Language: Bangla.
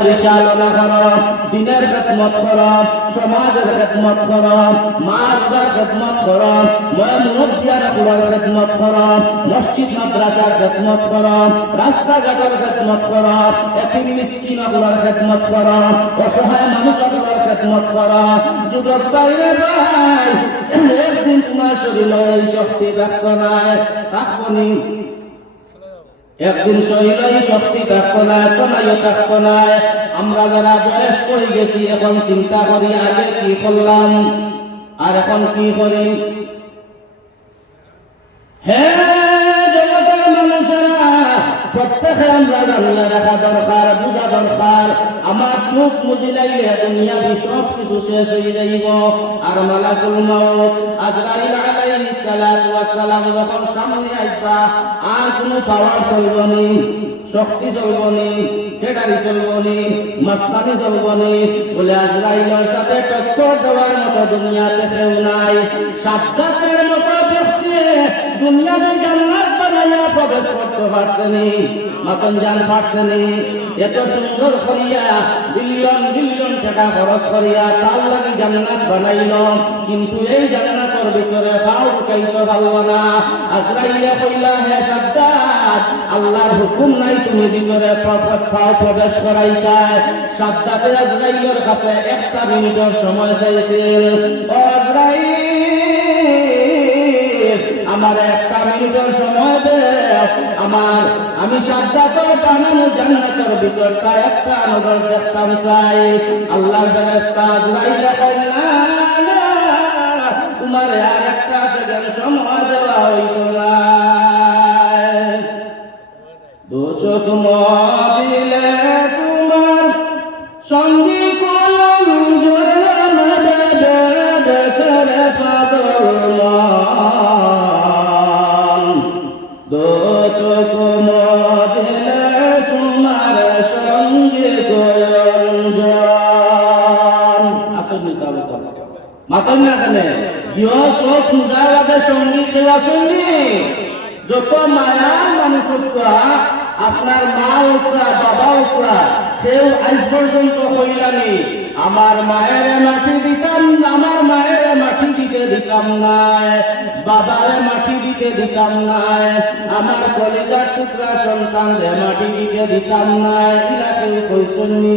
পরিচালনা করো, দিনের খেদমত করো, সমাজের খেদমত করো, মা বাবার খেদমত করো, মুরব্বিয়ানগুলোর খেদমত করো, মসজিদ মাদ্রাসার খেদমত করো, রাস্তাঘাটের খেদমত করো, এতিম মিসকিনগুলোর খেদমত করো, অসহায় মানুষগুলোর খেদমত করো। যুবক ভাইরে ভাই, একদিন তোমার শরীরে এই শক্তি থাকতো না, থাকবনি। একদিন শরীরে শক্তি থাকতো না, চলাইও থাকতো না। আমরা যারা বয়স করে গেছি এখন চিন্তা করি আগে কি করলাম আর এখন কি করি। হ্যাঁ জগতের মানুষেরা, প্রত্যেকে আমরা জানিয়ে রাখা দরকার, বুঝা দরকার। আমার চোখ মুজিলাইলে দুনিয়াবি সব কিছু শেষ হয়ে যাইব। আর মালাকুল মউত আজরাইল আলাইহিস সালাতু ওয়াস সালাম যখন সামনে আসবা, আর কোনো পাওয়ার চলবনি, শক্তি চলবনি, ফেডারি চলবনি, মাস্তানি চলবনি। বলে আজরাইলের সাথে টক্কর দেওয়ার মতো দুনিয়াতে কেউ নাই। সাজ্জাতের মতো ব্যক্তি দুনিয়াতে জান্নাত বানাইয়া প্রবেশ করতে পারছেনি, মাতন জান পারছেনি। এত সুন্দর করিয়া বিলিয়ন বিলিয়ন টাকা খরচ করিয়া তার লাগি জান্নাত বানাইল, কিন্তু এই জান্নাতের ভিতরে পাও ঢুকাইতে পারল না। আজরাইলে কইলা, হে সাজ্জাদ, আল্লাহর হুকুম নাই তুমি ভিতরে পাও প্রবেশ করাইতা। সাজ্জাদে আজরাইলের কাছে একটা মিনিটের সময় চাইছিল। ও আজরাইল, আমার একটা মিনিটের সময় দে, আমি সাজ্জাদের বানানো জান্নাতের ভিতরটা একটা নজর দেখতাম চাই। আল্লাহর ফেরেশতা আজরাইলে কইলা, তোমার আর একটা সেকেন্ড সময় দেওয়া হইতো না। দু চোখ মদিলে তোমার সঙ্গী মাতন না কেন ইয় সব পূজার সঙ্গী দেওয়া সঙ্গী। যত মায়ার মানুষ হোকা, আপনার মা হোকা, বাবা হোকা, কেউ আজ পর্যন্ত হইলানি আমার মায়ের মাটি দিতাম, আমার মায়ের মাটি দিতে দিতাম নাই, বাবারে মাটি দিতে দিতাম নাই, আমার কলিজার টুকরা সন্তান রে মাটি দিতে দিতাম নাই। এরা কেউ কইসনি।